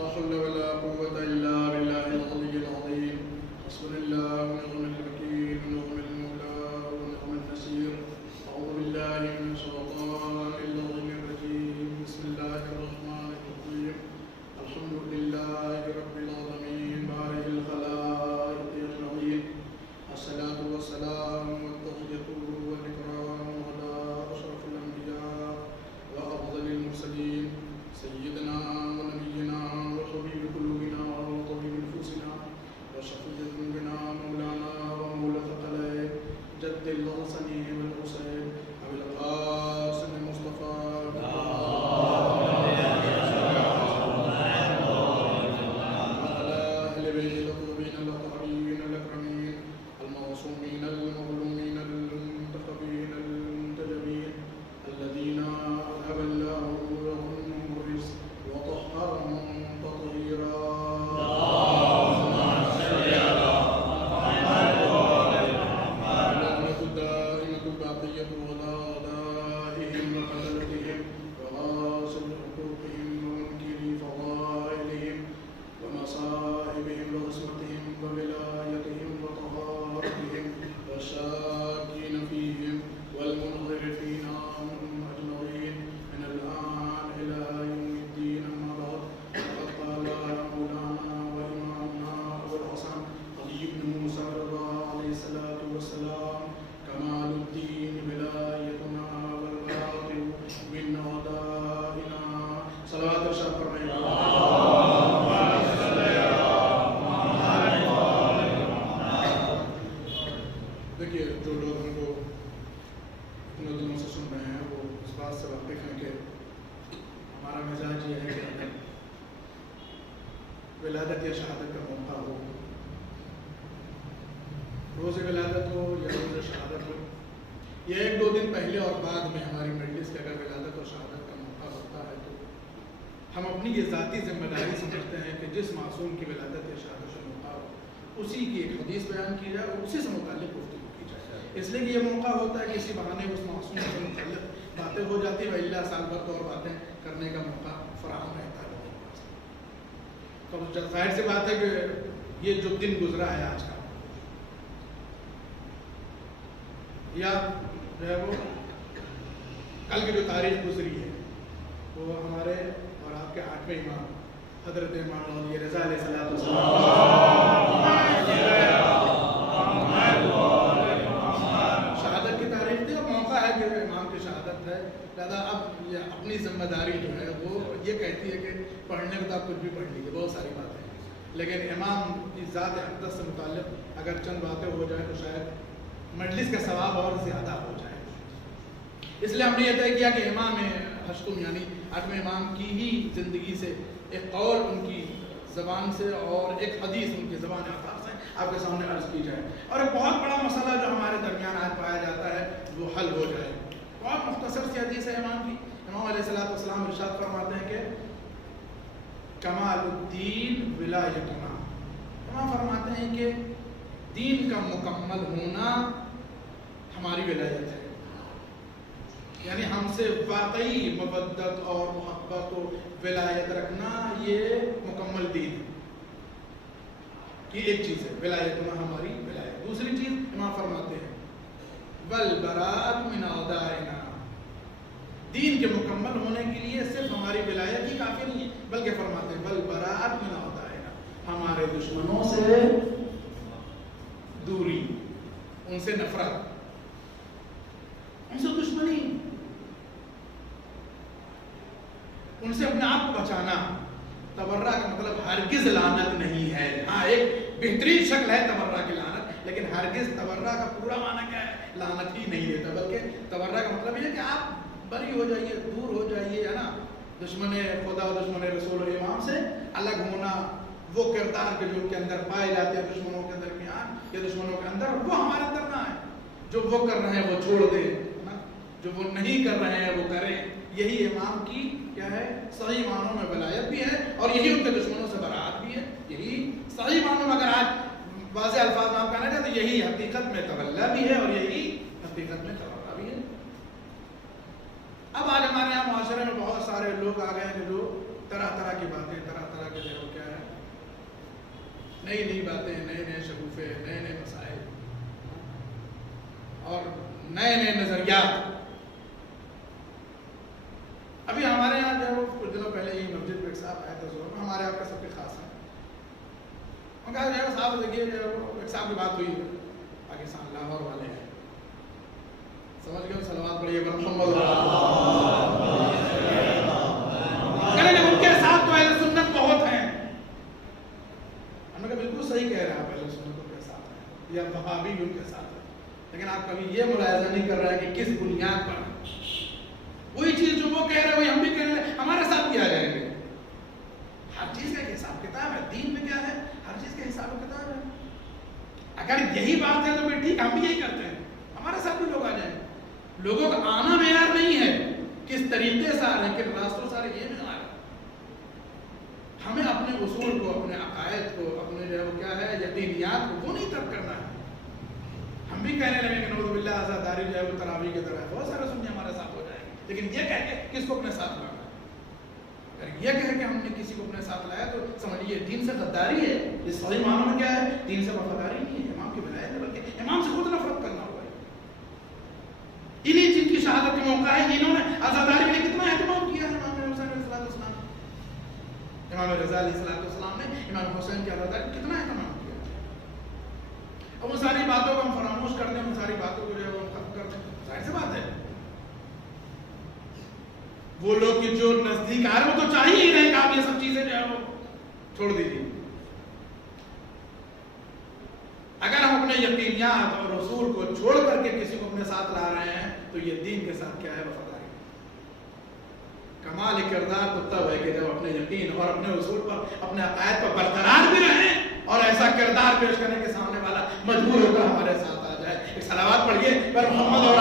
لا حول ولا قوة إلا بالله العلي العظيم. حسبنا الله ونعم الوكيل ونعم المولى ونعم النصير. أعوذ بالله من الشيطان اللعين الرجيم. بسم الله الرحمن الرحيم. الحمد لله رب العالمين بارئ الخلائق أجمعين. الصلاة والسلام والتحية والإكرام على أشرف الأنبياء وأفضل المرسلين سيدنا ونبينا وحبيب قلوبنا وطبيب نفوسنا وشفيع ذنوبنا مولانا ومولى الثقلين جد الحسن والحسين أبي القاسم المصطفى وعلى أهل بيت الطيبين الطاهرين الأكرمين المعصومين المظلومين المنتخبين المنتجبين الذين أذهب الله عنهم الرجس وطهرهم تطهيرا. اللعنة الدائمة الباقية على أعدائهم وقتلتهم وغاصب حقوقهم ومنكر فضائلهم ومصائبهم وعصمتهم وولايتهم وطهارتهم والشاكين فيهم والمنغرفين عنهم أجمعين من الآن إلى يوم الدين. أما بعد فقد قال مولانا وإمامنا أبو الحسن علي بن موسى الرضا عليه الصلاة والسلام: كمال الدين ولايتنا والباطل من أعدائنا. صلوات ارشاد فرمائیں. دیکھیے جو لوگ ہم کو اتنے دنوں سے سن رہے ہیں وہ اس بات سے واقف ہیں کہ ہمارا مزاج یہ ہے کہ اگر ولادت یا شہادت کا موقع ہو، روز ولادت ہو یا روز شہادت ہو، یا ایک دو دن پہلے اور بعد میں ہماری مجلس کے اگر ولادت اور شہادت کا موقع ہوتا ہے تو ہم اپنی یہ ذاتی ذمہ داری سمجھتے ہیں کہ جس معصوم کی ولادت یا شہادت کا موقع ہو اسی کی ایک حدیث بیان کی جائے اور اسی سے متعلق گفتگو کی جائے. اس لیے کہ یہ موقع ہوتا ہے کسی بہانے اس معصوم سے متعلق باتیں ہو جاتی ہیں، وإلا سال بھر تو اور باتیں کرنے کا موقع فراہم رہتا ہے لوگوں کے پاس. تو ظاہر سی بات ہے کہ یہ جو دن گزرا ہے آج کا، یا جو ہے وہ کل کی جو تاریخ گزری ہے، وہ ہمارے اور آپ کے 8ویں امام حضرت امام علی رضا علیہ الصلوۃ والسلام شہادت کی تاریخ تھی اور موقع ہے کہ امام کی شہادت ہے. لہٰذا اب یہ اپنی ذمہ داری جو ہے وہ یہ کہتی ہے کہ پڑھنے کو تو آپ کچھ بھی پڑھ لیجیے، بہت ساری باتیں ہیں، لیکن امام کی ذات اقدس سے متعلق اگر چند باتیں ہو جائیں تو شاید مجلس کا ثواب اور زیادہ ہو جائے. اس لیے ہم نے یہ طے کیا کہ امام ہشتم یعنی 8ویں امام کی ہی زندگی سے ایک قول ان کی زبان سے اور ایک حدیث ان کی زبان عطا سے آپ کے سامنے عرض کی جائے، اور ایک بہت بڑا مسئلہ جو ہمارے درمیان آج پایا جاتا ہے وہ حل ہو جائے. بہت مختصر سی حدیث ہے امام کی. امام علیہ الصلوۃ والسلام ارشاد فرماتے ہیں کہ کمال الدین ولایتنا. امام فرماتے ہیں کہ دین کا مکمل ہونا ہماری ولایت ہے، یعنی ہم سے واقعی مودت اور محبت و ولایت رکھنا یہ مکمل دین کی ایک چیز ہے. ولایتنا ہماری ولایت. دوسری چیز امام فرماتے ہیں والبراءۃ من اعدائنا. دین کے مکمل ہونے کے لیے صرف ہماری ولایت ہی کافی نہیں ہے، بلکہ فرماتے ہیں والبراءۃ من اعدائنا، ہمارے دشمنوں سے دوری، ان سے نفرت، ان سے دشمنی، ان سے اپنے آپ کو بچانا. تبرہ کا مطلب ہرگز لعنت نہیں ہے. ہاں ایک بہترین شکل ہے تبرہ کی لعنت، لیکن ہرگز تبرہ کا پورا معنی کیا ہے؟ لعنت ہی نہیں دیتا، بلکہ تبرہ کا مطلب یہ ہے کہ آپ بری ہو جائیے، دور ہو جائیے، ہے نا. دشمن خدا و دشمن رسول و امام سے الگ ہونا، وہ کردار کے جو ان کے اندر پائے جاتے ہیں دشمنوں کے درمیان یا دشمنوں کے اندر، وہ ہمارے اندر نہ ہے. جو وہ کر رہے ہیں وہ چھوڑ دیں، جو وہ نہیں کر رہے ہیں وہ کریں. یہی امام کی کیا ہے؟ صحیح معنوں میں ولایت بھی ہے، اور یہی ان کے دشمنوں سے برات بھی ہے. یہی صحیح معنوں میں اگر آج واضح الفاظ میں آپ کہنا چاہتے ہیں یہی حقیقت میں تولا بھی ہے اور یہی حقیقت میں تبرہ بھی ہے. اب آج ہمارے یہاں معاشرے میں بہت سارے لوگ آ گئے ہیں جو طرح طرح کی باتیں، طرح طرح کے نئی نئی باتیں، نئے نئے شگوفے، نئے نئے مسائل اور نئے نئے نظریات. ابھی ہمارے یہاں جو ہے کچھ دنوں پہلے ہی مسجد میں ایک صاحب آیا تھا زور میں، ہمارے آپ کا سب کے خاص ہے. ہم کہا جو ہے صاحب دیکھیے جو ہے وہ ایک صاحب کی بات ہوئی ہے، پاکستان لاہور والے ہیں، سمجھ گئے، صلوات پڑھیے محمد. کہنے ان کے ساتھ تو اہل سنت بہت ہیں. ہم نے کہا بالکل صحیح کہہ رہے ہیں آپ، اہل سنتوں کے ساتھ ہیں یا وہابی بھی ان کے ساتھ ہیں، لیکن آپ کبھی یہ ملاحظہ نہیں کر رہے کہ کس بنیاد پر وہی چیز جو وہ کہہ رہے ہیں وہی ہم بھی کہہ رہے ہیں، ہمارے ساتھ بھی آ جائیں گے. ہر چیز کا ایک حساب کتاب ہے، دین میں کیا ہے ہر چیز کا حساب کتاب ہے. اگر یہی بات ہے تو پھر ٹھیک، ہم بھی یہی کرتے ہیں، ہمارے ساتھ بھی لوگ آ جائیں. لوگوں کا آنا معیار نہیں ہے کس طریقے سے آ رہے ہیں، کن راستوں سے آ رہے ہیں، یہ معیار ہے. ہمیں اپنے اصول کو، اپنے عقائد کو، اپنے جو ہے وہ کیا ہے یقینیات کو وہ نہیں ترک کرنا ہے. ہم بھی کہنے لگے کہ نعوذ باللہ عزاداری جو ہے وہ تراویح کی طرح ہے، بہت سارے سنی ہمارے ساتھ ہو جائیں گے، لیکن یہ کہہ کے کس کو اپنے ساتھ لانا ہے؟ اگر یہ کہہ کے ہم نے کسی کو اپنے ساتھ لایا تو سمجھیے دین سے غداری ہے. یہ صحیح معنوں میں کیا ہے؟ دین سے وفاداری نہیں ہے، امام کی ولایت ہے، بلکہ امام سے خود نفرت کرنا ہوا ہے. انہیں جن کی شہادت کے موقع ہے، انہوں نے عزاداری میں کتنا اہتمام کیا ہے. امام حسین علیہ السلام، امام رضا علیہ السلام نے امام حسین کی عزاداری میں کتنا اہتمام کیا. اب ان ساری باتوں کو ہم فراموش کر دیں، ان ساری باتوں کو جو ہے وہ ختم کر دیں، ظاہر سی بات ہے وہ لوگ جو نزدیک آ رہے وہ تو چاہیے ہی نہیں کہ آپ یہ سب چیزیں جو ہے وہ چھوڑ دیجیے. اگر ہم اپنے یقینیات اور اصول کو چھوڑ کر کے کسی کو اپنے ساتھ لا رہے ہیں تو یہ دین کے ساتھ کیا ہے وفاداری. کمال کردار تو تب ہے کہ جب اپنے یقین اور اپنے اصول پر، اپنے عقائد پر برقرار بھی رہیں اور ایسا کردار پیش کرنے کے سامنے والا مجبور ہو کر ہمارے ساتھ آ جائے. ایک صلوات پڑھیے پر محمد اور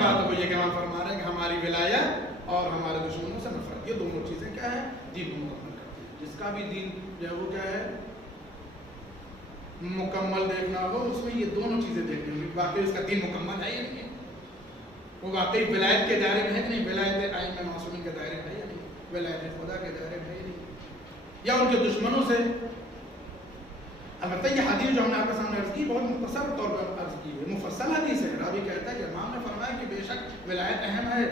بات کو یہ کہ ہم فرما رہے ہیں کہ ہماری ولایت اور ہمارے دشمنوں سے نفرت، یہ دونوں چیزیں کیا ہے دین کو مکمل کرتی ہے. جس کا بھی دین جو ہے وہ کیا ہے مکمل دیکھنا ہو اس میں یہ دونوں چیزیں دیکھنی ہوگی. واقعی اس کا دین مکمل ہے یا نہیں ہے، وہ واقعی ولایت کے دائرے میں ہے کہ نہیں، ولایت ائمہ معصومین کے دائرے میں ہے یا نہیں، ولایت خدا کے دائرے میں ہے یا نہیں، یا ان کے دشمنوں سے. البتہ یہ حدیث جو ہم نے آپ کے سامنے عرض کی بہت مختصر طور پر عرض کی ہے، مفصل حدیث ہے. راوی کہتا ہے کہ امام نے فرمایا کہ بے شک ولایت اہم ہے،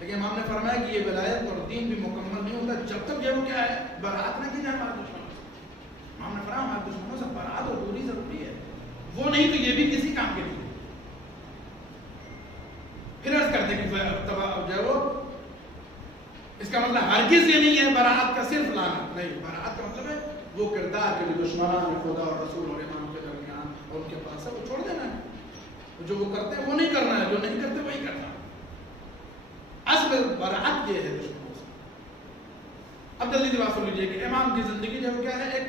لیکن امام نے فرمایا کہ یہ ولایت اور دین بھی مکمل نہیں ہوتا جب تک یہ وہ کیا ہے برات نہ کی جائے ہمارے دشمنوں سے. امام نے فرمایا ہمارے دشمنوں سے برات اور دوری ضروری ہے، وہ نہیں تو یہ بھی کسی کام کے نہیں. پھر عرض کرتے کہ جو ہے وہ اس کا مطلب ہرگز یہ نہیں ہے برات کا صرف لعنت نہیں. برات کا مطلب ہے وہ کردار کے جو دشمنان خدا اور رسول اور امام کے درمیان اور ان کے پاس ہے وہ چھوڑ دینا ہے. جو وہ کرتے ہیں وہ نہیں کرنا ہے، جو نہیں کرتے وہی کرنا ہے. اصل برات یہ ہے دشمنوں سے. اب جلدی سے بات سن لیجیے کہ امام کی زندگی جو کیا ہے ایک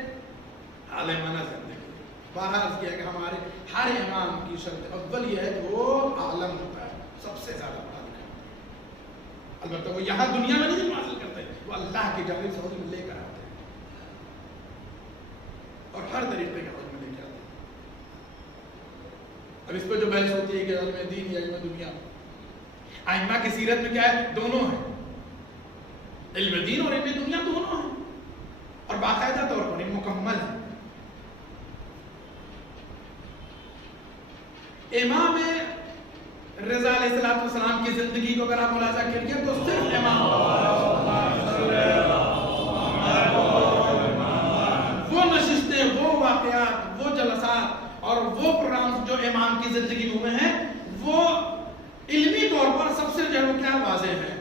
عالمانہ زندگی. باہر کیا کہ ہمارے ہر امام کی شرط اول یہ ہے کہ وہ عالم ہوتا ہے، سب سے زیادہ پڑھا لکھا ہوتا ہے. البتہ وہ یہاں دنیا میں نہیں حاصل کرتے، وہ اللہ کی جانب سے حکم لے کر آتے ہیں اور ہر طریقے کے حکم لے کے آتے ہیں. اب اس پہ جو بحث ہوتی ہے کہ علم دین یا علم دنیا، ائمہ کی سیرت میں کیا ہے دونوں ہیں، علم دین اور علم دنیا دونوں ہیں اور باقاعدہ طور پر مکمل ہے. امام رضا علیہ السلام کی زندگی کو اگر آپ ملاحظہ کیجئے تو صرف امام وہ نشستیں، وہ واقعات، وہ جلسات اور وہ پروگرامز جو امام کی زندگی میں ہوئے ہیں وہ علمی طور پر سب سے جو ہے کیا واضح ہے.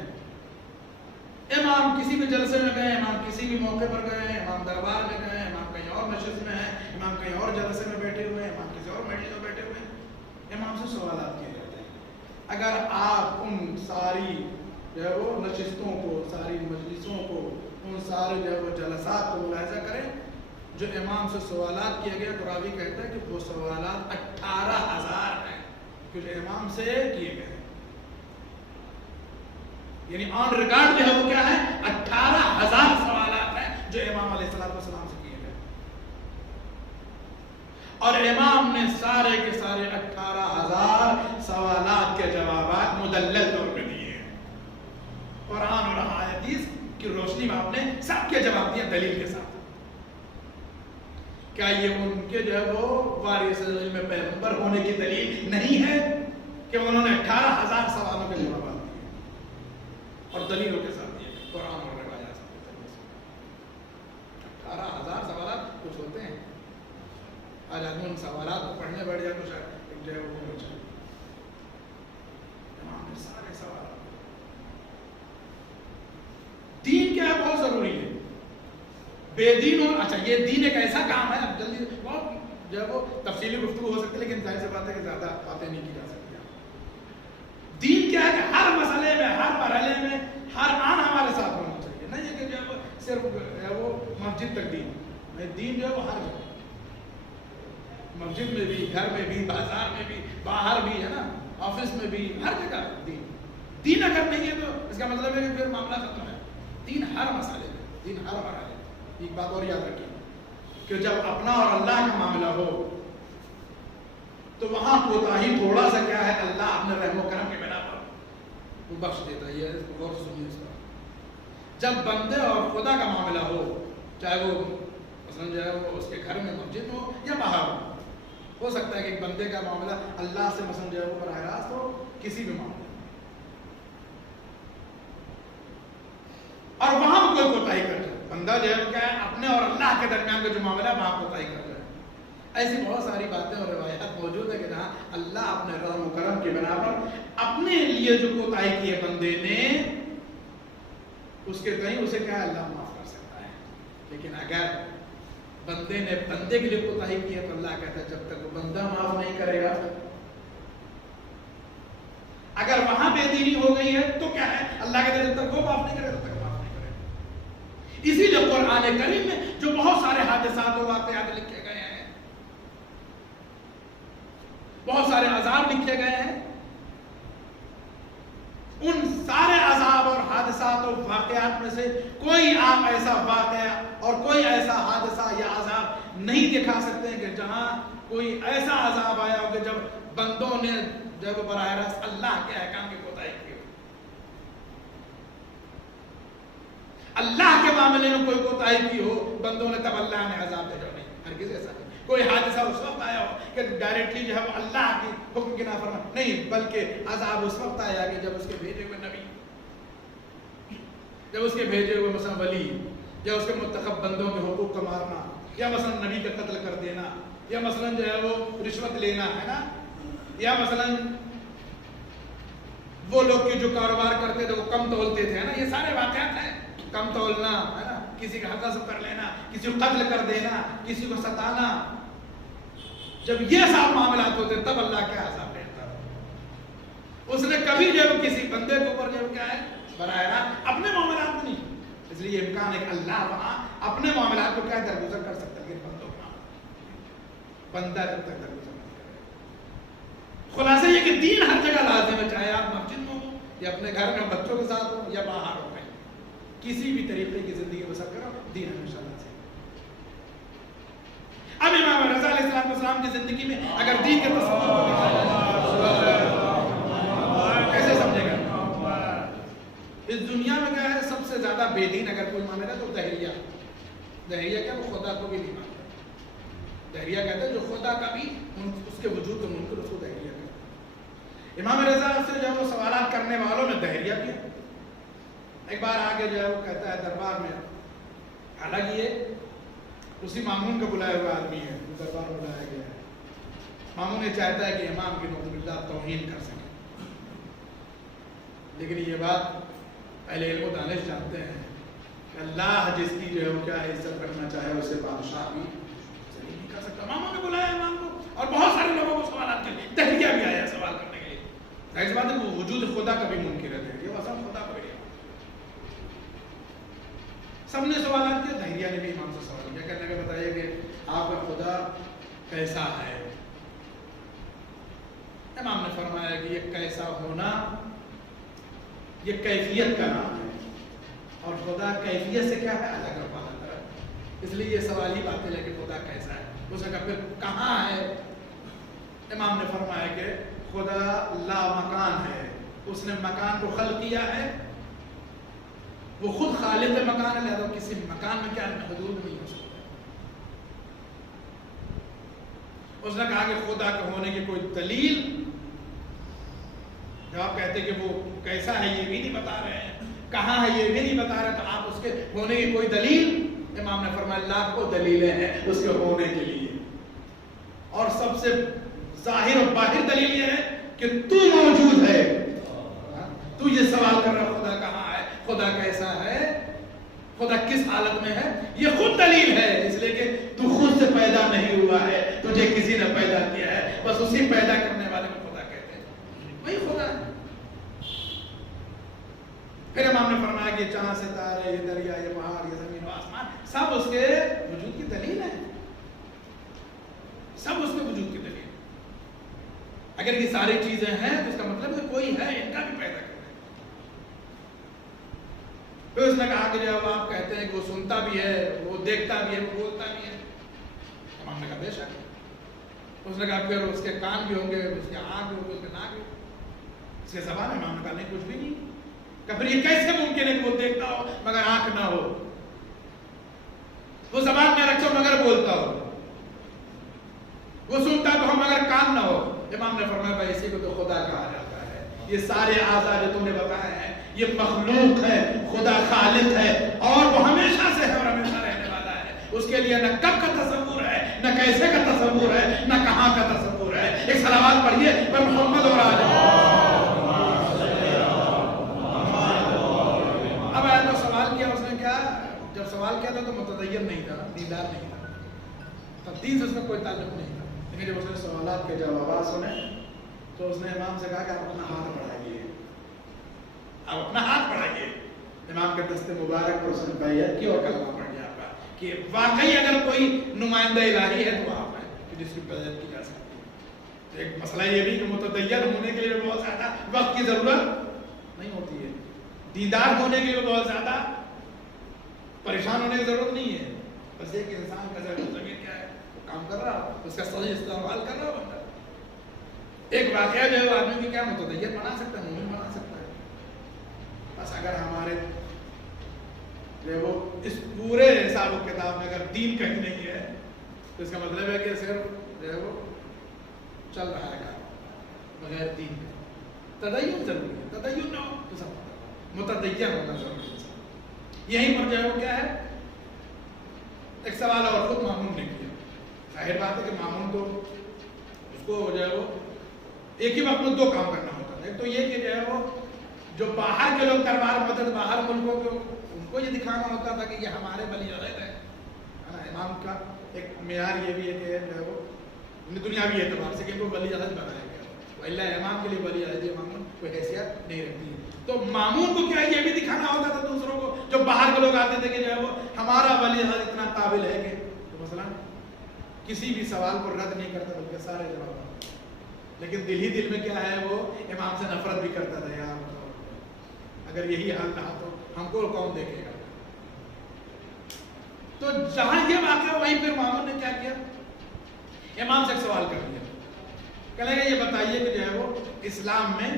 امام کسی بھی جلسے میں گئے، امام کسی بھی موقع پر گئے، امام دربار میں گئے، امام کہیں اور نشست میں ہیں، امام کہیں اور جلسے میں بیٹھے ہوئے ہیں، امام کسی اور مجلس میں بیٹھے ہوئے ہیں، امام سے سوالات کیے جاتے ہیں. اگر آپ ان ساری جو ہے وہ نشستوں کو، ساری مجلسوں کو، ان سارے جو ہے وہ جلسات کو ملاحظہ کریں جو امام سے سوالات کیے گئے تو راوی کہتا ہے کہ وہ سوالات 18,000 ہیں جو امام سے کیے گئے. یعنی آن ریکارڈ جو ہے وہ کیا ہے 18,000 سوالات ہیں جو امام علیہ السلام سے کیے گئے اور امام نے سارے کے سارے 18,000 سوالات کے جوابات مدلل طور پہ دیے ہیں. قرآن اور حدیث کی روشنی میں آپ نے سب کے جواب دیا دلیل کے ساتھ. کیا یہ ان کے جو ہے وہ وارث علم پیغمبر ہونے کی دلیل نہیں ہے کہ انہوں نے 18,000 سوالوں کے جوابات دیے اور دلیلوں کے ساتھ دیے قرآن اور روایات سے. 18,000 سوالات کچھ ہوتے ہیں. آج آدمی ان سوالات کو پڑھنے بیٹھ جائے تو شاید ایک جگہ وہ ہو جائے. سارے سوالات دین کیا ہے بہت ضروری ہے. بے دین اور اچھا یہ دین ایک ایسا کام ہے اب جلدی بہت جو ہے وہ تفصیلی گفتگو ہو سکتی ہے لیکن ظاہر سی بات ہے کہ زیادہ باتیں نہیں کی جا سکتی. دین کیا ہے کہ ہر مسئلے میں ہر مرحلے میں ہر آن ہمارے ساتھ ہونا چاہیے. نہیں یہ کہ جو ہے وہ صرف وہ مسجد تک دین نہیں. دین جو ہے وہ ہر جگہ مسجد میں بھی گھر میں بھی بازار میں بھی باہر بھی ہے نا آفس میں بھی ہر جگہ دین. دین اگر نہیں ہے تو اس کا مطلب ہے کہ پھر معاملہ ختم ہے. دین ہر مسئلے میں دین ہر مرحلے. ایک بات اور یاد رکھیے کہ جب اپنا اور اللہ کا معاملہ ہو تو وہاں کوتاہی تھوڑا سا کیا ہے اللہ اپنے رحم و کرم کے بنا پر وہ بخش دیتا ہے. یہ غور سنیے اس کا. جب بندے اور خدا کا معاملہ ہو چاہے وہ مثلا جو ہے وہ اس کے گھر میں مسجد ہو یا باہر ہو سکتا ہے کہ ایک بندے کا معاملہ اللہ سے مثلا جو ہے وہ براہ راست ہو کسی بھی معاملے اور وہاں کوئی کوتاہی کر جائے. بندہ جو ہے کیا ہے اپنے اور اللہ کے درمیان کا جو معاملہ ہے وہاں کوتاہی کر جائے. ایسی بہت ساری باتیں اور روایات موجود ہے کہ جہاں اللہ اپنے رحم و کرم کے بنا پر اپنے لیے جو کوتاہی کی ہے بندے نے اس کے کہیں اسے کیا ہے اللہ معاف کر سکتا ہے. لیکن اگر بندے نے بندے کے لیے کوتاہی کی ہے تو اللہ کہتا ہے جب تک وہ بندہ معاف نہیں کرے گا. اگر وہاں بے دینی ہو گئی ہے تو کیا ہے اللہ کہتا ہے جب تک وہ معاف نہیں کرے گا تب تک معاف نہیں کرے گا. اسی لیے قرآن کریم میں جو بہت سارے حادثات اور واقعات لکھے گئے ہیں بہت سارے عذاب لکھے گئے ہیں ان سارے عذاب اور حادثات اور واقعات میں سے کوئی آپ ایسا واقعہ اور کوئی ایسا حادثہ یا عذاب نہیں دکھا سکتے ہیں کہ جہاں کوئی ایسا عذاب آیا ہو کہ جب بندوں نے جب براہ راست اللہ کے احکام کی کوتاہی کی ہو. اللہ کے معاملے میں کوئی کوتاہی کی ہو بندوں نے تب اللہ نے عذاب دے. نہیں ہرگز ایسا نہیں. کوئی حادثہ اس وقت آیا ہو کہ ڈائریکٹلی جو ہے وہ اللہ کی حکم کی نافرمانی نہیں بلکہ عذاب اس وقت آیا کہ جب اس کے بھیجے ہوئے نبی جب اس کے بھیجے ہوئے مثلا ولی یا اس کے منتخب بندوں کے حقوق کو مارنا یا مثلا نبی کا قتل کر دینا یا مثلا جو ہے وہ رشوت لینا ہے نا یا مثلا وہ لوگ کے جو کاروبار کرتے تھے وہ کم تولتے تھے نا. یہ سارے واقعات ہیں. کم تولنا ہے نا کسی کا حق غصب کر لینا کسی کو قتل کر دینا کسی کو ستانا. جب یہ سب معاملات ہوتے تب اللہ کیا عذاب دیتا. اس نے کبھی جب کسی بندے کے اوپر جب کیا ہے براہ راست اپنے معاملات میں نہیں. اس لیے امکان ہے کہ اللہ وہاں اپنے معاملات کو کیا درگزر کر سکتا ہے لیکن بندوں کا بندہ جب تک درگزر نہیں کرے. خلاصہ یہ کہ دین ہر جگہ لازم ہے چاہے آپ مسجد میں ہو یا اپنے گھر میں بچوں کے ساتھ ہو یا باہر ہو کسی بھی طریقے کی زندگی بسر کرو دین ہمیشہ لازم. اب امام رضا علیہ السلام کی زندگی میں اگر دین کے تصور کو کیسے سمجھے گا. اس دنیا میں کیا ہے سب سے زیادہ بے دین اگر کوئی مانے گا تو دہریہ. دہریہ کیا وہ خدا کو بھی نہیں مانتا. دہریہ کہتے ہیں جو خدا کا بھی اس کے وجود کو منکر اس کو دہریہ کہتے ہیں. امام رضا سے جو ہے وہ سوالات کرنے والوں میں دہریہ بھی ہے. ایک بار آگے جو ہے وہ کہتا ہے دربار میں حالانکہ یہ اسی مامون کا بلایا ہوا آدمی ہے دربار میں بلایا گیا ہے. مامون یہ چاہتا ہے کہ امام کی نعوذ توہین کر سکے لیکن یہ بات اہل علم و دانش جانتے ہیں کہ اللہ جس کی جو ہے وہ کیا عزت کرنا چاہے اسے بادشاہ بھی نہیں کر سکتا. مامون نے بلایا امام کو اور بہت سارے لوگوں کو سوالات کے لیے دہریہ بھی آیا سوال کرنے کے لیے. ظاہر سی بات ہے وہ وجود خدا کا بھی منکر ہے. یہ اصل خدا کو بھی سب نے سوالات کیا. دہریہ نے بھی امام سے سوال کیا کہنے کے بتائیے کہ آپ کا خدا کیسا ہے. امام نے فرمایا کہ یہ کیسا ہونا یہ کیفیت کا نام ہے اور خدا کیفیت سے کیا ہے الگ رفع. اس لیے یہ سوال ہی باتیں لے کہ خدا کیسا ہے. اس نے کہا پھر کہاں ہے. امام نے فرمایا کہ خدا لا مکان ہے. اس نے مکان کو خلق کیا ہے وہ خود خالق مکان ہے، لہذا کسی مکان میں کیا حدود نہیں ہو سکتا۔ اس نے کہا کہ خدا کے ہونے کی کوئی دلیل، جب آپ کہتے کہ وہ کیسا ہے یہ بھی نہیں بتا رہے ہیں، کہاں ہے یہ بھی نہیں بتا رہے، تو آپ اس کے ہونے کی کوئی دلیل؟ امام نے فرمایا لاکھوں دلیلیں ہیں اس کے ہونے کے لیے، اور سب سے ظاہر اور باہر دلیل یہ ہے کہ تو موجود ہے۔ تو یہ سوال کر رہا خدا کہاں ہے، خدا کیسا ہے، خدا کس حالت میں ہے، یہ خود دلیل ہے، اس لیے کہ تو خود سے پیدا نہیں ہوا ہے، تجھے کسی نے پیدا کیا ہے، بس اسی پیدا کرنے والے کو خدا کہتے ہیں، وہی خدا ہے۔ پھر امام نے فرمایا کہ چاند ستارے، یہ دریا، یہ پہاڑ، یہ زمین و آسمان، سب اس کے وجود کی دلیل ہے، سب اس کے وجود کی دلیل۔ اگر یہ ساری چیزیں ہیں تو اس کا مطلب ہے کوئی ہے، ان کا بھی پیدا کرنا ہے۔ پھر اس نے کہا کہ جب آپ کہتے ہیں کہ وہ سنتا بھی ہے، وہ دیکھتا بھی ہے، وہ بولتا بھی ہے، امام نے کہا بے شک۔ اس نے کہا پھر اس کے کان بھی ہوں گے، اس کے آنکھ بھی ہوں گے، اس کے ناک بھی، اس کے زبان ہے؟ امام نے کہا نہیں، کچھ بھی نہیں۔ کہ پھر یہ کیسے ممکن ہے کہ وہ دیکھتا ہو مگر آنکھ نہ ہو، وہ زبان میں رکھتا ہو مگر بولتا ہو، وہ سنتا تو ہو مگر کان نہ ہو؟ امام نے فرمایا بھائی اسی کو تو خدا کہا جاتا ہے۔ یہ سارے اعضاء جو تم نے بتائے ہیں یہ مخلوق ہے، خدا خالق ہے، اور وہ ہمیشہ سے ہے اور ہمیشہ رہنے والا ہے۔ اس کے لیے نہ کب کا تصور ہے، نہ کیسے کا تصور ہے، نہ کہاں کا تصور ہے۔ ایک صلوات پڑھیے پر محمد اور آج۔ اب آیا تو سوال کیا اس نے، کیا جب سوال کیا تھا تو متدین نہیں تھا، دیندار نہیں تھا، تب دین سے اس کا کوئی تعلق نہیں تھا، لیکن جب اس نے سوالات کے جوابات سنے تو اس نے امام سے کہا کہ آپ اپنا ہاتھ بڑھائیے، آپ اپنا ہاتھ بڑھائیے۔ امام کے دست مبارک پر اس نے بیعت کی اور کلمہ پڑھ لیا آپ کا کہ واقعی اگر کوئی نمائندہ الہی ہے تو آپ ہیں کہ جس کی بیعت کی جا سکتی ہے۔ تو ایک مسئلہ یہ بھی کہ متدین ہونے کے لیے بہت زیادہ وقت کی ضرورت نہیں ہوتی ہے، دیندار ہونے کے لیے بہت زیادہ پریشان ہونے کی ضرورت نہیں ہے، بس ایک انسان کا ضمیر کیا ہے، وہ کام کر رہا، اس کا صحیح استعمال کر رہا بندہ۔ ایک واقعہ جو ہے وہ آدمی کی کیا متدین بنا سکتا ہے، مومن بنا سکتا ہے۔ بس اگر ہمارے جو وہ اس پورے حساب و کتاب میں اگر دین کہیں نہیں ہے تو اس کا مطلب ہے کہ صرف جو ہے وہ چل رہا ہے کام بغیر دین کے۔ تدین ضروری ہے، تدین نہ ہو تو سب متدین ہونا ضروری ہے۔ یہیں پر جو ہے وہ کیا ہے، ایک سوال اور خود مامون نے کیا۔ ظاہر بات ہے کہ مامون تو اس کو جو ہے وہ ایک ہی وقت میں دو کام کرنا ہوتا ہے۔ ایک تو یہ کہ جو ہے وہ جو باہر کے لوگ دربار مدد باہر ملکوں کے ان کو یہ دکھانا ہوتا تھا کہ یہ ہمارے ولی عہد ہیں۔ امام کا ایک معیار یہ بھی ہے کہ جو ہے وہ دنیاوی اعتبار سے کہ ان کو ولی عہد بنایا گیا، اللہ امام کے لیے ولی عہد مامون کوئی حیثیت نہیں رکھتی ہے۔ تو مامون کو کیا یہ بھی دکھانا ہوتا تھا دوسروں کو، جو باہر کے لوگ آتے تھے کہ جو ہے وہ ہمارا ولی عہد اتنا قابل ہے کہ تو مثلا کسی بھی سوال کو رد نہیں کرتا بلکہ سارے جواب، لیکن دل ہی دل میں کیا ہے وہ امام سے نفرت بھی کرتا تھا، یار اگر یہی حال رہا تو ہم کو کون دیکھے گا۔ تو جہاں یہ واقعہ وہیں پھر مامون نے کیا کیا، امام سے ایک سوال کر دیا، کہنے گا یہ بتائیے کہ جو ہے وہ اسلام میں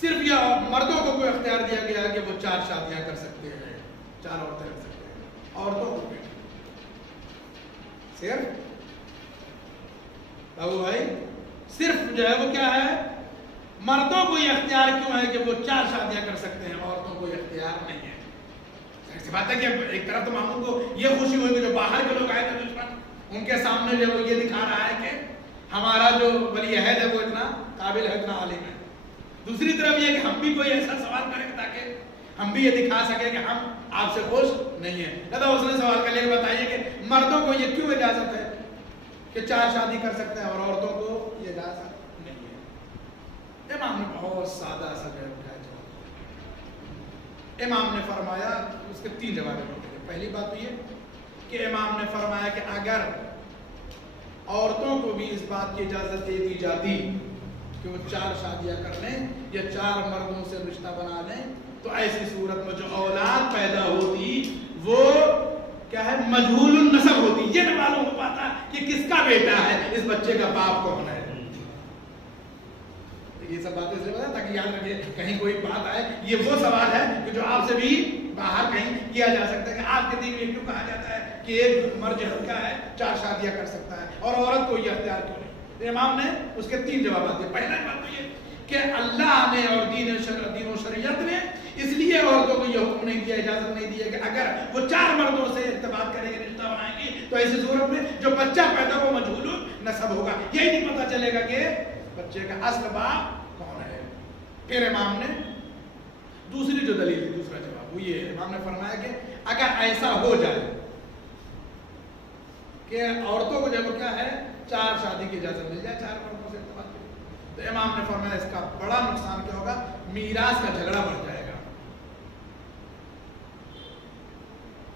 صرف یہ مردوں کو کوئی اختیار دیا گیا کہ وہ 4 شادیاں کر سکتے ہیں، 4 عورتیں کر سکتے ہیں، عورتوں کو بھی صرف بابو بھائی صرف جو ہے وہ کیا ہے، مردوں کو یہ اختیار کیوں ہے کہ وہ 4 شادیاں کر سکتے ہیں، عورتوں کو یہ اختیار نہیں ہے۔ ایسی بات ہے کہ ایک طرف تو مامون کو یہ خوشی ہوئی کہ جو باہر کے لوگ آئے تھے دشمن، ان کے سامنے جو وہ یہ دکھا رہا ہے کہ ہمارا جو ولی عہد ہے وہ اتنا قابل ہے، اتنا عالم ہے۔ دوسری طرف یہ کہ ہم بھی کوئی ایسا سوال کریں تاکہ ہم بھی یہ دکھا سکیں کہ ہم آپ سے خوش نہیں ہیں۔ لہذا اس نے سوال کر لیا کہ بتائیے کہ مردوں کو یہ کیوں اجازت ہے کہ 4 شادی کر سکتے ہیں اور عورتوں کو یہ اجازت نہیں ہے۔ امام نے بہت سادہ سا جواب دیا۔ امام نے فرمایا، اس کے 3 جواب ہیں۔ پہلی بات تو یہ کہ امام نے فرمایا کہ اگر عورتوں کو بھی اس بات کی اجازت دے دی جاتی کہ وہ 4 شادیاں کر لیں یا 4 مردوں سے رشتہ بنا لیں تو ایسی صورت میں جو اولاد پیدا ہوتی وہ کیا ہے، مجہول النسب ہوتی، یہ نہ معلوم ہو پاتا کہ کس کا بیٹا ہے، اس بچے کا باپ کون ہے۔ یہ سب باتیں اس لیے بتا تاکہ یاد رکھے کہیں کوئی بات آئے. یہ وہ سوال ہے کہ جو آپ سے بھی باہر کہیں کیا جا سکتا ہے کہ آپ کے دین میں کیوں کہا جاتا ہے کہ ایک مرد ہلکا ہے 4 شادیاں کر سکتا ہے اور عورت کو یہ اختیار کیوں نہیں. امام نے اس کے 3 جوابات دیے. پہلا جواب تو یہ کہ اللہ نے اور دین و شریعت نے اس لیے عورتوں کو یہ حکم نہیں دیا, اجازت نہیں دیا کہ اگر وہ 4 مردوں سے ارتباط کریں گے, رشتہ بنائیں گی, تو ایسی صورت میں جو بچہ پیدا ہو مجہول نسب ہوگا, یہی نہیں پتا چلے گا کہ بچے کا اصل باپ کون ہے. پھر امام نے دوسری جو دلیل ہے, دوسرا جواب وہ یہ ہے, امام نے فرمایا کہ اگر ایسا ہو جائے کہ عورتوں کو جب کیا ہے 4 شادی کی اجازت مل جائے, 4 مردوں سے ارتباط کریں, تو امام نے فرمایا اس کا بڑا نقصان کیا ہوگا, میراث کا جھگڑا بڑھ جائے گا.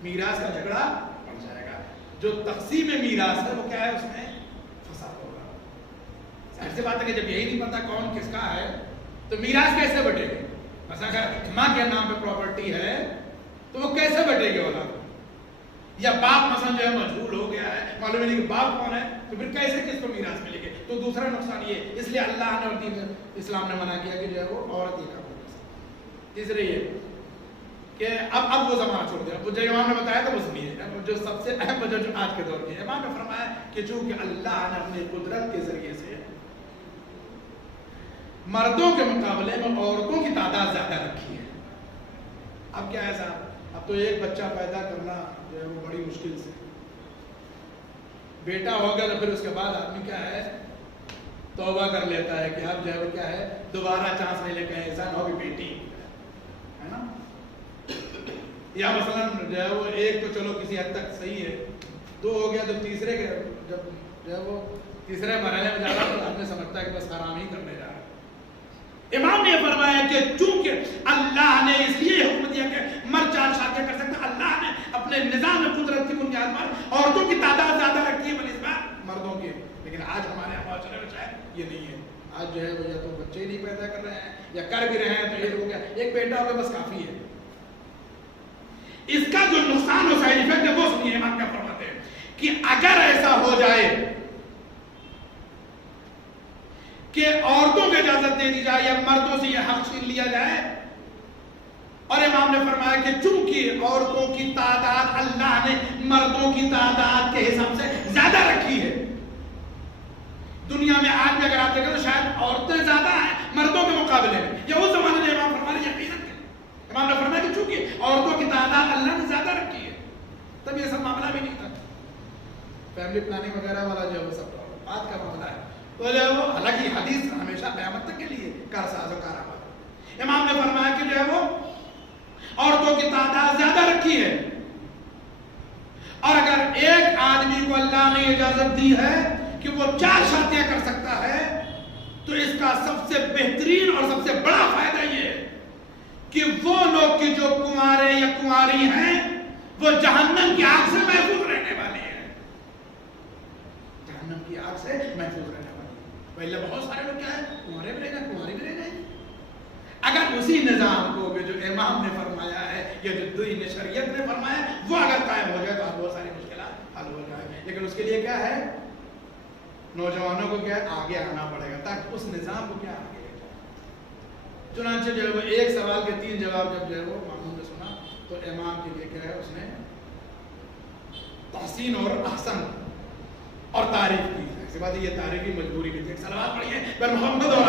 میراث کا جھگڑا بڑھ جائے گا. جو تقسیم میراث ہے وہ کیا ہے, اس میں فساد ہوگا. ظاہر سی بات ہے کہ جب یہی نہیں پتا کون کس کا ہے تو میراث کیسے بٹے گی. مثلا اگر ماں کے نام پہ پراپرٹی ہے تو وہ کیسے بٹے گی اولاد, یا باپ مثلا جو ہے مجہول ہو گیا ہے, معلوم نہیں کہ باپ کون ہے, تو پھر کیسے کس کو میراث ملے گی. تو دوسرا نقصان یہ, اس لیے اللہ نے اور دین اسلام نے منع کیا کہ جو ہے وہ عورت یہ کام کر سکتی. تیسرے یہ کہ اب وہ زمانہ چھوڑ دیا, جو امام نے بتایا تو وہ سنیے, جو سب سے اہم وجہ جو آج کے دور کی ہے. امام نے فرمایا کہ چونکہ اللہ نے اپنے قدرت کے ذریعے سے مردوں کے مقابلے میں عورتوں کی تعداد زیادہ رکھی ہے. اب کیا ہے صاحب, اب تو ایک بچہ پیدا کرنا جو ہے وہ بڑی مشکل سے, بیٹا ہو گیا تو پھر اس کے بعد آدمی کیا ہے توبہ کر لیتا ہے کہ اب جو ہے وہ کیا ہے دوبارہ چانس نہیں لے کے انسان ہوگی بیٹی ہے نا. یا مثلا جو ہے وہ ایک تو چلو کسی حد تک صحیح ہے, 2 ہو گیا تو تیسرے کے جب جو ہے وہ تیسرے مرحلے میں جا رہا تو آدمی سمجھتا ہے کہ بس حرام ہی کرنے جا رہا ہے. امام نے فرمایا کہ چونکہ اللہ نے اس لیے حکم دیا کہ مرد 4 شادیاں کر سکتا, اللہ نے اپنے نظام قدرت کی بنیاد پر عورتوں کی تعداد زیادہ رکھی ہے بنسبت مردوں کی. لیکن آج ہمارے معاشرے میں شاید یہ نہیں ہے. آج جو ہے وہ یا تو بچے نہیں پیدا کر رہے ہیں یا کر بھی رہے ہیں تو یہ ہو گیا ایک بیٹا ہو گیا بس کافی ہے. اس کا جو نقصان اور سائڈ ایفیکٹ ہے وہ سنیے, امام کیا فرماتے ہیں کہ اگر ایسا ہو جائے کہ عورتوں کو اجازت دے دی جائے یا مردوں سے یہ حق چھین لیا جائے, اور امام نے فرمایا کہ چونکہ عورتوں کی تعداد اللہ نے مردوں کی تعداد کے حساب سے زیادہ رکھی ہے, دنیا میں آج بھی اگر آپ دیکھیں تو شاید عورتیں زیادہ ہیں مردوں کے مقابلے میں, یا اس زمانے میں امام فرمایا یقیناً امام نے فرمایا کہ چونکہ عورتوں کی تعداد اللہ نے زیادہ رکھی ہے, تب یہ سب معاملہ بھی نہیں تھا. فیملی پلاننگ وغیرہ والا جو ہے وہ سب آج کا معاملہ ہے. تو جو ہے وہ حالانکہ حدیث ہمیشہ قیامت تک کے لیے کارساز و کارآمد. امام نے فرمایا کہ جو ہے وہ عورتوں کی تعداد زیادہ رکھی ہے, اور اگر ایک آدمی کو اللہ نے اجازت دی ہے کہ وہ 4 شادیاں کر سکتا ہے, تو اس کا سب سے بہترین اور سب سے بڑا فائدہ یہ ہے کہ وہ لوگ کی جو کنوارے یا کنواری ہیں وہ جہنم کی آگ سے محفوظ رہنے والے ہیں, جہنم کی آگ سے محفوظ رہنے والے. پہلے بہت سارے لوگ کیا ہے کنوارے بھی رہ جائیں, کنواری بھی رہ جائیں. اگر اسی نظام کو جو امام نے فرمایا ہے یا جو دین شریعت نے فرمایا ہے وہ اگر قائم ہو جائے تو بہت ساری مشکلات حل ہو جائیں. لیکن اس کے لیے کیا ہے, نوجوانوں کو کیا آگے آنا پڑے گا تاکہ اس نظام کو کیا آگے لے جائے. چنانچہ جو ہے وہ ایک سوال کے 3 جواب جب جو ہے وہ مامون نے سنا تو امام کے لیے کیا ہے اس نے تحسین اور احسن اور تعریف کی. ایسی بات ہے یہ تعریفی مجبوری بھی تھی. صلوات پڑھیے بر محمد اور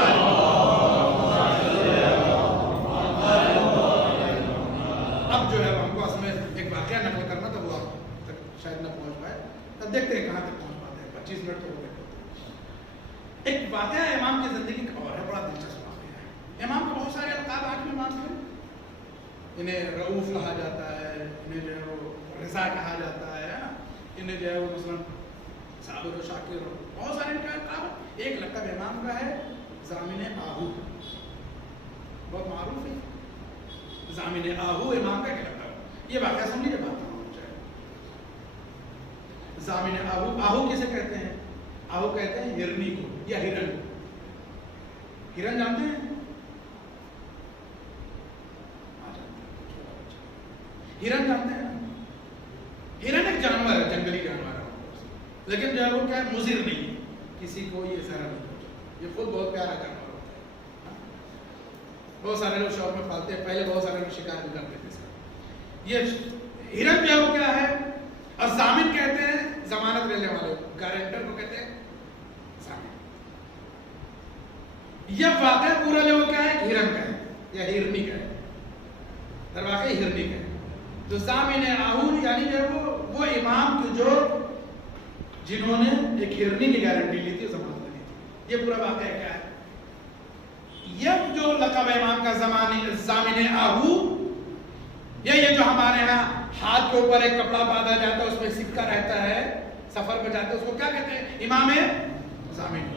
اب جو ہے ہم کو اس میں ایک واقعہ نقل کرنا تھا, وہ آپ تک شاید نہ پہنچ پائے, تب دیکھتے ہیں کہاں تک پہنچ پاتے ہیں. 25 منٹ تو ہو گئے. ایک واقعہ ہے امام کی زندگی کا اور ہے, بڑا دلچسپ واقعہ ہے. امام کو بہت سارے القاب آج بھی امام کے, انہیں رؤوف کہا جاتا ہے, انہیں جو ہے وہ رضا کہا جاتا ہے, انہیں جو ہے وہ مثلا صابر و شاکر, بہت سارے ان کا القاب. ایک لقب امام کا ہے ضامن آہو, بہت معروف ہے ضامن آہو امام کا ایک لقب. یہ واقعہ سن لیجیے بات تمام جائے. ضامن آہو, آہو کسے کہتے ہیں؟ آہو کہتے ہیں ہرنی کو یا ہرن. ہرن جانتے ہیں؟ ہرن جانتے ہیں؟ ہرن ایک جانور ہے, جنگلی جانور ہے, لیکن جو ہے وہ کیا ہے مضر نہیں ہے, کسی کو یہ ضرر نہیں پہنچاتا. یہ خود بہت پیارا جانور ہوتا ہے. بہت سارے لوگ شوق میں پالتے ہیں، پہلے بہت سارے لوگ شکار بھی کرتے تھے. یہ ہرن جو ہے وہ کیا ہے، اور ضامن کہتے ہیں ضمانت لینے والے، گارنٹر کو کہتے ہیں ضامن. یہ واقعہ پورا جو کیا ہے ہرن کا ہے یا ہرنی کا ہے، در واقع ہرنی کا ہے. جو ضامن آہون یعنی جو ہے وہ امام جو جنہوں نے ایک ہرنی کی گارنٹی لی تھی، ضمانت لی تھی. یہ پورا واقعہ کیا ہے، یہ جو لقب امام کا ضامن آہو، یہ جو ہمارے ہاں ہاتھ کے اوپر ایک کپڑا باندھا جاتا ہے، اس میں سکہ رہتا ہے، سفر پہ جاتے ہیں، اس کو کیا کہتے ہیں، امام ضامن.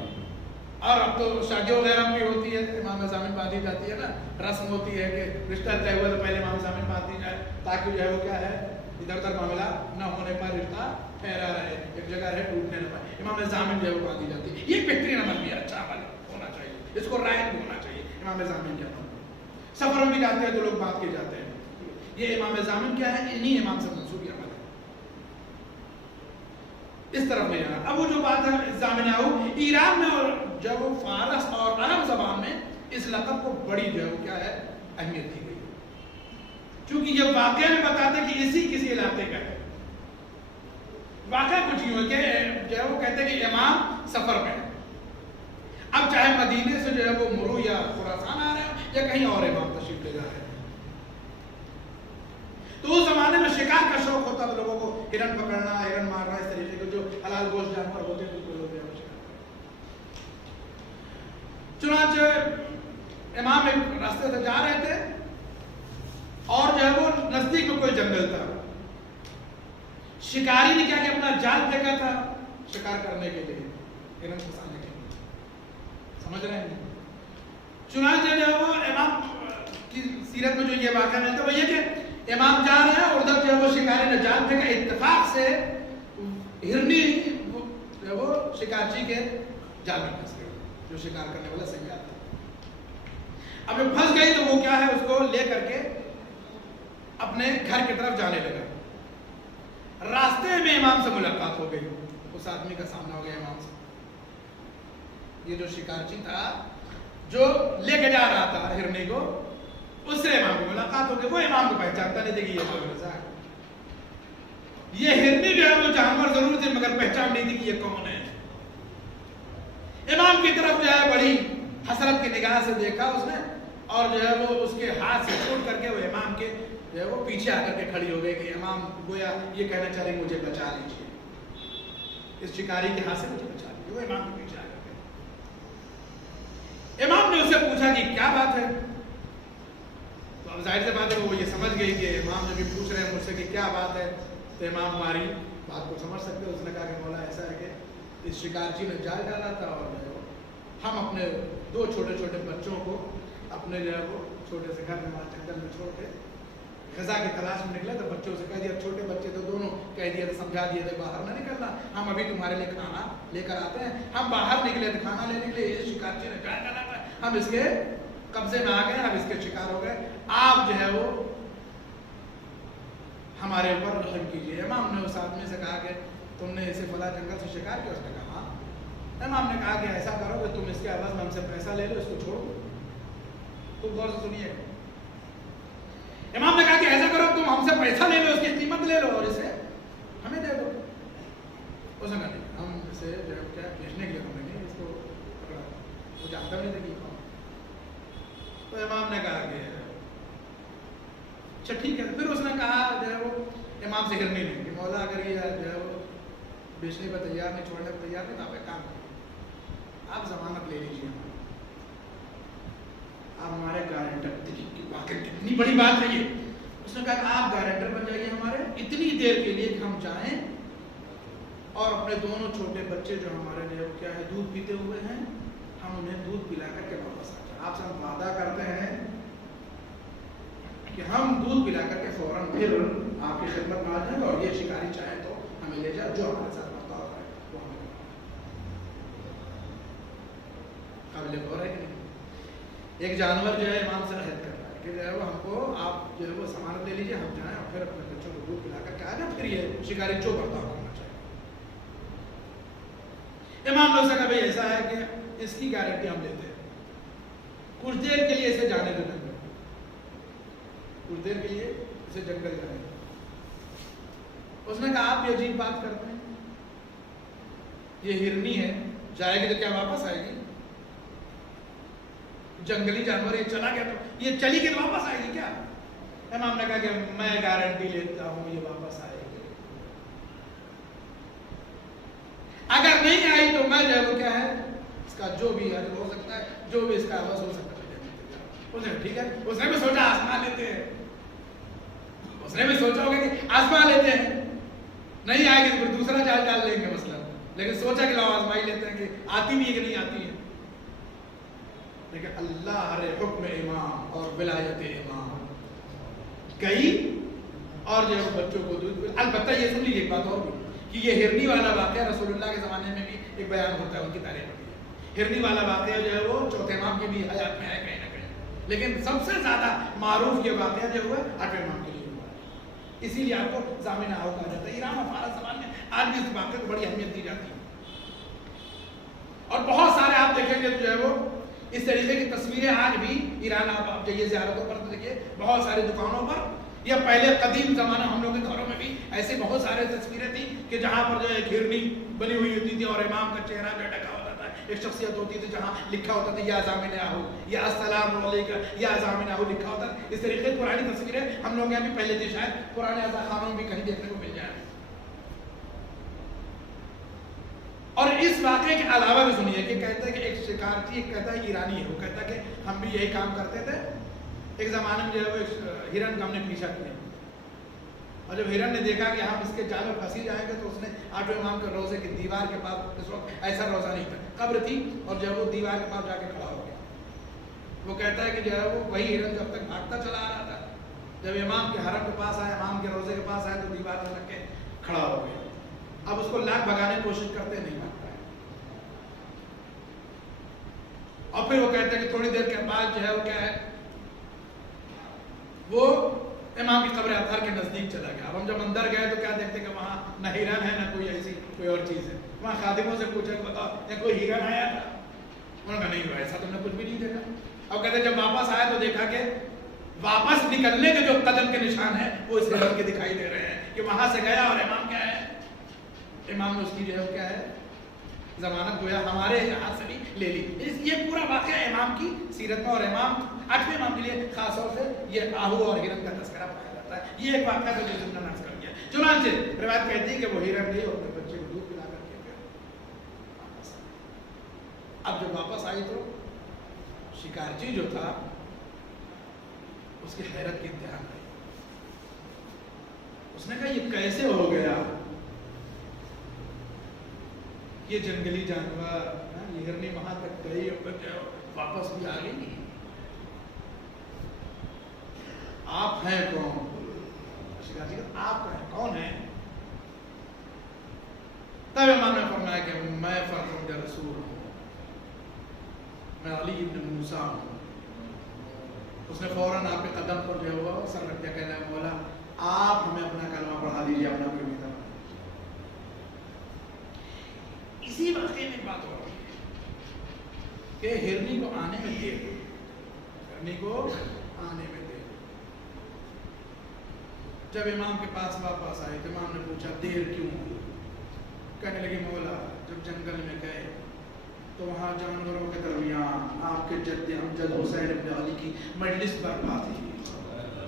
اور اب تو شادیوں وغیرہ بھی ہوتی ہے، امام ضامن باندھی جاتی ہے نا، رسم ہوتی ہے کہ رشتہ طے ہوا تو پہلے امام ضامن باندھی جائے تاکہ جو ہے وہ کیا ہے ادھر ادھر معاملہ نہ ہونے پر رشتہ ٹھہرا رہے، ایک جگہ رہے، ٹوٹنے نہ پائے. امام ضامن جو ہے وہ باندھی جاتی ہے. یہ بہترین عمل بھی ہے، اچھا عمل ہونا چاہیے، اس کو رائج بھی ہونا چاہیے. امام ضامن کیا عمل، سفر میں بھی جاتے ہیں تو لوگ باندھ کے جاتے ہیں. یہ امام ضامن کیا ہے، انہی امام سے منسوب عمل ہے. اس طرف لے جانا. اب وہ جو بات ہے ضامن آہو، ایران میں اور جب وہ فارس اور عرب زبان میں اس لقب کو بڑی جو ہے وہ کیا ہے اہمیت دی گئی، چونکہ یہ واقعہ میں بتاتے کہ کسی علاقے کا ہے. واقعہ کچھ یوں ہے کہ جو ہے وہ کہتے ہیں کہ امام سفر میں ہے. اب چاہے مدینے سے جو ہے وہ مرو یا خراسان آ رہے ہیں یا کہیں اور امام تشریف لے جا رہے ہیں، تو اس زمانے میں شکار کا شوق ہوتا تھا لوگوں کو، ہرن پکڑنا، ہرن مارنا، اس طریقے کے جو حلال گوشت جانور ہوتے ہیں لوگ شکار. چنانچہ امام ایک راستے سے جا رہے تھے اور جو ہے وہ نزدیک میں کوئی جنگل تھا. شکاری نے کیا کہ اپنا جال پھینکا تھا شکار کرنے کے لیے، ہرن پھنسانے کے لیے. سمجھ رہے ہیں؟ چنانچہ جو ہے وہ امام کی سیرت میں جو یہ واقعہ ملتا ہے وہ یہ کہ امام جا رہے ہیں اور ادھر جو ہے وہ شکاری نے جال پھینکا، اتفاق سے ہرنی جو ہے وہ شکارچی کے جال میں پھنس گئی، جو شکار کرنے والا سیاح تھا. اب جب پھنس گئی تو وہ کیا ہے اس کو لے کر کے اپنے گھر کی طرف جانے لگا. راستے میں امام سے ملاقات ہو گئی، اس آدمی کا سامنا ہو گیا امام سے. یہ جو شکارچی تھا جو لے کے جا رہا تھا ہرنی کو، اس سے امام کو ملاقات ہو گئی. وہ امام کو پہچانتا نہیں تھا کہ یہ تو مرزا ہے. یہ ہرنی جو ہے وہ جانور ضرور تھے مگر پہچان نہیں تھی کہ یہ کون ہے. امام کی طرف جو ہے بڑی حسرت کی نگاہ سے دیکھا اس نے، اور جو ہے وہ اس کے ہاتھ سے چھوٹ کر کے وہ امام کے جو ہے وہ پیچھے آ کر کے کھڑی ہو گئی کہ امام گویا یہ کہنا چاہ رہے مجھے بچا لیجیے، اس شکاری کے ہاتھ سے مجھے بچا لیجیے. وہ امام کے پیچھے آ کر کے امام نے اس سے پوچھا کہ کیا بات ہے. تو اب ظاہر سی بات ہے وہ یہ سمجھ گئی کہ امام جب یہ پوچھ رہے ہیں مجھ سے کہ کیا بات ہے تو امام ہماری بات کو سمجھ سکتے. اس نے کہا کہ مولا ایسا ہے کہ اس شکارچی نے جال ڈالا تھا اور ہم اپنے 2 چھوٹے چھوٹے بچوں کو اپنے جو ہے وہ چھوٹے سے گھر میں وہاں جنگل میں چھوڑ کے غذا کی تلاش میں نکلے تو بچوں سے کہہ دیا، چھوٹے بچے تو دونوں کہہ دیا تو سمجھا دیا تھے باہر نہ نکلنا، ہم ابھی تمہارے لیے کھانا لے کر آتے ہیں. ہم باہر نکلے تھے کھانا لینے کے لیے، یہ شکارچی نے جال ڈالا تھا، ہم اس کے قبضے میں آ گئے، ہم اس کے شکار ہو گئے، آپ جو ہے وہ ہمارے اوپر رحم کیجیے. امام نے اس آدمی سے کہا کہ تم نے اسے فلاں جنگل سے شکار کیا؟ اس نے کہا ہاں. امام نے کہا کہ ایسا کرو کہ تم اس کے عوض میں ہم سے پیسہ لے لو، اس کو چھوڑ دو. تم غور سے سنیے. امام نے کہا کہ ایسا کرو تم ہم سے پیسہ لے لو، اس کی قیمت لے لو اور اسے ہمیں دے دو. اس نے کہا نہیں، ہم اسے جو ہے کیا بیچنے کے لیے ہمیں نہیں، اس کو پکڑا. وہ جانتا نہیں تھا کہ کون. تو امام نے کہا کہ اچھا ٹھیک ہے. پھر اس نے کہا جو ہے وہ امام سے ہرنی نہیں کہ مولا اگر یہ جو ہے وہ بیچنے پر تیار نہیں، چھوڑنے پر تیار نہیں تو آپ ایک کام کریں، آپ ضمانت لے لیجیے، آپ ہمارے گارنٹر. واقعی کتنی بڑی بات ہے یہ. اس نے کہا کہ آپ گارنٹر بن جائیے ہمارے اتنی دیر کے لیے کہ ہم چاہیں اور اپنے دونوں چھوٹے بچے جو ہمارے لیے کیا ہے دودھ پیتے ہوئے ہیں، ہم انہیں دودھ پلا کر کے واپس آ جائیں. آپ سے ہم وعدہ کرتے ہیں کہ ہم دودھ پلا کر کے فوراً پھر آپ کی خدمت میں آ جائیں اور یہ شکاری چاہے تو ہمیں لے جائے، جو ہمارے ساتھ برتاؤ کرے وہ ہمیں قابل غور ہے کہ نہیں. ایک جانور جو ہے امام سے عہد کر رہا ہے کہ جو ہے وہ ہم کو آپ جو ہے وہ ضمانت لے لیجیے، ہم جائیں اور پھر اپنے بچوں کو دودھ پلا کر کے آ جائیں، پھر یہ شکاری جو برتاؤ کرنا چاہیے. امام نے اسے کہا بھائی ایسا ہے کہ اس کی گارنٹی ہم لیتے ہیں. کچھ دیر کے لیے اسے جانے دو جنگل، کچھ دیر کے لیے اسے جنگل جانے دو۔ اس نے کہا آپ یہ عجیب بات کرتے ہیں، یہ ہرنی ہے، جائے گی تو کیا واپس آئے گی؟ جنگلی جانور یہ چلا گیا تو یہ چلی گئی تو واپس آئے گی کیا؟ امام نے کہا کہ میں گارنٹی لیتا ہوں یہ واپس آئے گی، اگر نہیں آئی تو میں جو ہے وہ کیا ہے اس کا جو بھی ہو سکتا ہے، جو بھی اس کا عوض ہو سکتا ہے ٹھیک ہے۔ اس نے بھی سوچا آزما لیتے ہیں، اس نے بھی سوچا ہوگا کہ آزما لیتے ہیں، نہیں آئے گی تو پھر دوسرا جال ڈال لیں گے مثلا، لیکن سوچا کہ لاؤ آزما ہی لیتے ہیں کہ آتی بھی ہے کہ نہیں آتی ہے۔ لیکن اللہ ہر حکم امام اور ولایت امام گئی اور جو بچوں کو دودھ، البتہ یہ سن لیجیے ایک بات اور بھی کہ یہ ہرنی والا واقعہ رسول اللہ کے زمانے میں بھی ایک بیان ہوتا ہے، ان کی تاریخ میں بھی ہرنی والا واقعہ جو ہے وہ چوتھے امام کی بھی حیات میں ہے کہیں نہ کہیں، لیکن سب سے زیادہ معروف یہ واقعہ جو ہوا آٹھویں امام کے لیے ہوا ہے، اسی لیے آپ کو ضامن آہو کہا جاتا ہے۔ ایران اور فارس زبان میں آج بھی اس واقعے کو بڑی اہمیت دی جاتی ہے، اور بہت سارے آپ دیکھیں گے جو ہے وہ اس طریقے کی تصویریں آج بھی ایران آپ جائیے زیارتوں پر دیکھیے، بہت ساری دکانوں پر یا پہلے قدیم زمانہ ہم لوگ کے گھروں میں بھی ایسے بہت سارے تصویریں تھیں کہ جہاں پر جو ہے گھرنی بنی ہوئی ہوتی تھی اور امام کا چہرہ جو ڈھکا ہوتا تھا، ایک شخصیت ہوتی تھی جہاں لکھا ہوتا تھا یا ضامن آہو یا السلام علیکم یا ضامن آہو لکھا ہوتا تھا۔ اس طریقے کی پرانی تصویریں ہم لوگ یہاں بھی پہلے تھی، شاید پرانے عزا خانوں میں بھی کہیں دیکھنے کو مل جائے۔ اور اس واقعے کے علاوہ بھی سنیے کہ کہتا ہے کہ ایک شکارچی ایک کہتا ہے ایرانی ہے، وہ کہتا ہے کہ ہم بھی یہی کام کرتے تھے، ایک زمانے میں جو ہے وہ ہرن کا ہم نے پیچھا کیا، اور جب ہرن نے دیکھا کہ ہم اس کے جال میں پھنسی جائیں گے تو اس نے آٹھویں امام کے روزے کی دیوار کے پاس، اس وقت ایسا روزہ نہیں تھا، قبر تھی، اور جو ہے وہ دیوار کے پاس جا کے کھڑا ہو گیا۔ وہ کہتا ہے کہ جو ہے وہ وہی ہرن جب تک بھاگتا چلا آ رہا تھا، جب امام کے حرم کے پاس آیا، امام کے روزے کے پاس آیا تو دیوار میں رکھ کے کھڑا ہو گیا۔ اب اس کو لاکھ بھگانے کی کوشش کرتے نہیں بھاگتا ہے، اور پھر وہ کہتے ہیں کہ تھوڑی دیر کے بعد جو ہے وہ کیا ہے وہ امام کی قبر اطہر کے نزدیک چلا گیا۔ اب ہم جب اندر گئے تو کیا دیکھتے کہ وہاں نہ ہرن ہے نہ کوئی ایسی کوئی اور چیز ہے۔ وہاں خادموں سے پوچھا کہ بتاؤ کوئی ہرن آیا تھا؟ انہوں نے کہا نہیں ہوا، ایسا تم نے کچھ بھی نہیں دیکھا۔ اب کہتے جب واپس آیا تو دیکھا کہ واپس نکلنے کے جو قدم کے نشان ہیں وہ اس ہرن کے دکھائی دے رہے ہیں کہ وہاں سے گیا، اور امام کیا ہے، امام نے اس کی جو ہے کیا ہے ضمانت گویا ہمارے ہاتھ سے بھی لے لی۔ یہ پورا واقعہ امام کی سیرت میں، اور امام آٹھویں امام کے لیے خاص طور سے یہ آہو اور ہرن کا تذکرہ پایا جاتا ہے۔ یہ ایک واقعہ جو جس نے نقل کر دیا، چنانچہ روایت کہتی ہے کہ وہ ہرن گئی اور اپنے بچے کو دودھ پلا کر کے واپس آئی۔ اب جب واپس آئی تو شکارچی جو تھا اس کی حیرت کی انتہا نہیں، اس نے کہا یہ کیسے ہو گیا، یہ جنگلی جانور یہ ہرنی وہاں تک گئی اور واپس بھی آ گئی، آپ ہیں کون؟ شکارچی کہا آپ کون ہیں؟ تب امام نے فرمایا کہ میں فرزند رسول ہوں، میں علی ابن موسیٰ ہوں۔ اس نے فوراً آپ کے قدم پر جو ہوا سر رکھ دیا، کہنا ہے مولا آپ ہمیں اپنا کلمہ پڑھا دیجیے، اپنا کوئی بھی طرح۔ اسی واقعے میں بات ہو رہی ہے کہ ہرنی کو آنے میں دیر، ہرنی کو آنے میں دیر۔ جب امام کے پاس واپس آئے تو امام نے پوچھا دیر کیوں؟ کہنے لگے مولا جب جنگل میں گئے تو وہاں جانوروں کے درمیان آپ کے جد امجد حسین ابن علی کی مجلس برپا تھی،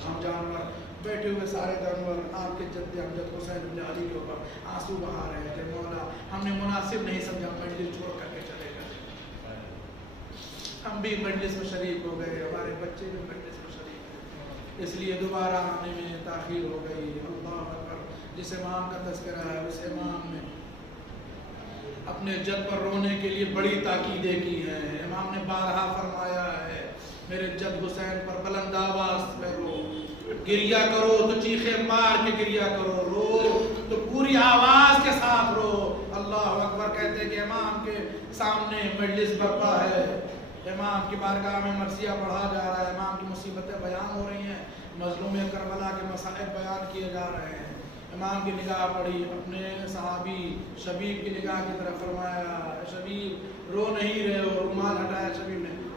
ہم جانور بیٹھے ہوئے سارے جانور آپ کے جد امجد حسین ابن علی کے اوپر آنسو بہا رہے تھے، مولا ہم نے مناسب نہیں سمجھا مجلس چھوڑ کر کے چلے گئے، ہم بھی مجلس میں شریک ہو گئے، ہمارے بچے بھی مجلس میں شریک ہوئے، اس لیے دوبارہ آنے میں تاخیر ہو گئی۔ اللہ اکبر، جس امام کا تذکرہ ہے اس امام نے اپنے جد پر رونے کے لیے بڑی تاکیدیں کی ہیں۔ امام نے بارہا فرمایا ہے میرے جد حسین پر بلند آواز میں رو، گریا کرو تو چیخے مار کے گریا کرو، رو تو پوری آواز کے ساتھ رو۔ اللہ اکبر، کہتے ہیں کہ امام کے سامنے مجلس برپا ہے، امام کی بارگاہ میں مرثیہ پڑھا جا رہا ہے، امام کی مصیبتیں بیان ہو رہی ہیں، مظلوم کربلا کے مصائب بیان کیے جا رہے ہیں۔ امام کی نگاہ پڑی اپنے صحابی شبیب کی نگاہ کی طرف، فرمایا شبیب رو نہیں رہے ہو، رومال ہٹایا شبیب نے،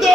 2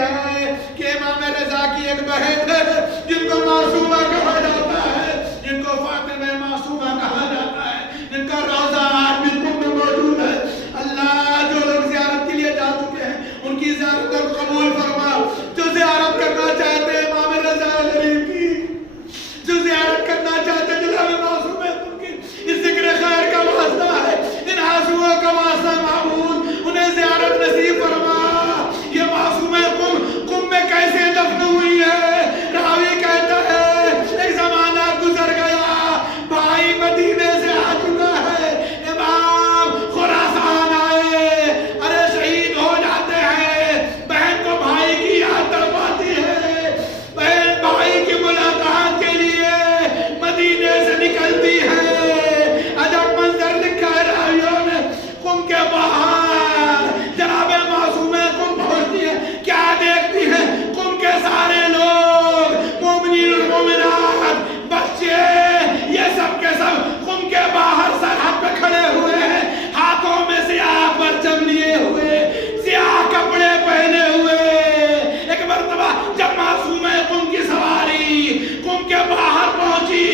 ہے کہ امام رضا کی ایک بہن ہے جن کو معصومہ کہا جاتا ہے، جن کو فاطمہ معصومہ کہا جاتا ہے، جن کا روضہ آج بھی قم میں موجود ہے۔ اللہ جو لوگ زیارت کے لیے جا چکے ہیں ان کی زیارت کو قبول فرما، جو زیارت کرنا چاہتے ہیں امام رضا غریب کی، جو زیارت کرنا چاہتے ہیں جناب معصوم ہے ان کی، اس ذکر خیر کا واسطہ ہے، ان آنسوؤں کا واسطہ معبود انہیں زیارت نصیب فرما۔ یہ معصوم قم میں کیسے دفن ہوئی ہے؟ راوی کہتا ہے ایک زمانہ گزر گیا، بھائی مدینے سے آ چکا ہے، امام خراسان آئے، ارے شہید ہو جاتے ہیں، بہن کو بھائی کی یاد تڑپاتی ہے، بہن بھائی کی ملاقات کے لیے مدینے سے نکلتی ہے۔ عجب منظر لکھا ہے راویوں نے، قم کے باہر جناب معصوم قم پہنچتی ہے، کیا دیکھتی ہے؟ قم کے سارے لوگ، مومنین والمومنات، بچے، یہ سب کے سب قم کے باہر سرحد پہ کھڑے ہوئے ہیں، ہاتھوں میں سیاہ پرچم لیے ہوئے، سیاہ کپڑے پہنے ہوئے۔ ایک مرتبہ جب معصوم قم کی سواری قم کے باہر پہنچی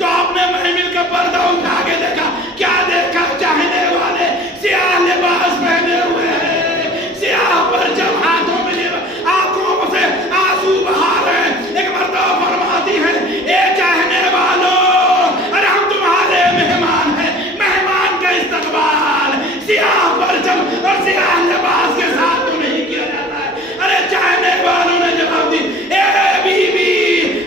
تو آپ نے محمل کا پردہ اٹھا کے دیکھا، کیا دیکھا؟ چاہنے والے سیاہ لباس پہنے ہوئے ہیں، سیاہ پرچم ہاتھوں میں لیے، آنکھوں سے آنسو بہا رہے ہیں۔ ایک مرتبہ فرماتی ہے اے چاہنے والوں، ارے ہم تمہارے مہمان ہیں، مہمان کا استقبال سیاہ پرچم اور سیاہ لباس کے ساتھ تو نہیں کیا جاتا ہے۔ ارے چاہنے والوں نے جواب دی اے بی بی،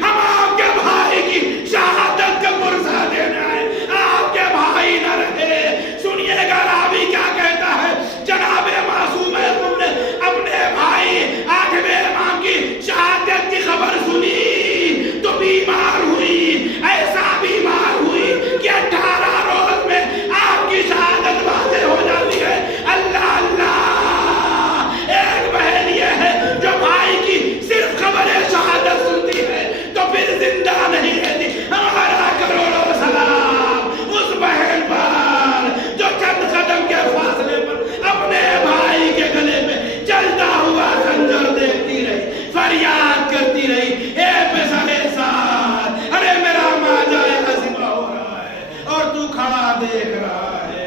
ہم آپ کے بھائی کی شہادت کا پرسہ دینا ہے، آپ کے بھائی نہ رہے۔ سنیے گا راوی کیا کہتا ہے، جناب معصوم قم نے اپنے بھائی آٹھویں امام کی شہادت کی خبر سنی تو بیمار ہوئی، ایسا بیمار ہوئی کہ 18 روز میں آپ کی شہادت واضح ہو جاتی ہے۔ اللہ اللہ، ایک بہن یہ ہے جو بھائی کی صرف خبر شہادت سنتی ہے تو پھر زندہ نہیں رہتی۔ ہمارا کروڑوں سلام اس بہن پر جو چند قدم کے فاصلے پر اپنے بھائی کے گلے میں چلتا ہوا خنجر دیکھتی رہی، فریاد کرتی رہی اے پسرے ساتھ، ارے میرا ماجا ذبح ہو رہا ہے اور تو کھڑا دیکھ رہا ہے۔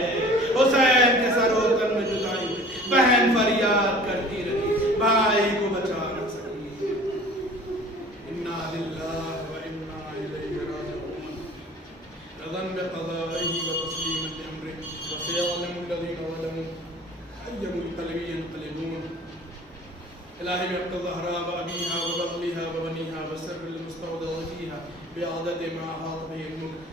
حسین کے سر و تن میں جدائی ہوئی، بہن فریاد کرتی رہی، بھائی کو بچا نہ سکی۔ انا للہ و انا الیہ راجعون، رضا بقضائہ و تسلیما لامرہ، وسيعلم الذين ظلموا أي منقلب ينقلبون۔ الہی بحق الزہراء وابیہا وبغلہا وبنیہا وسر المستودع فیہا بعدد ما احاط به علمک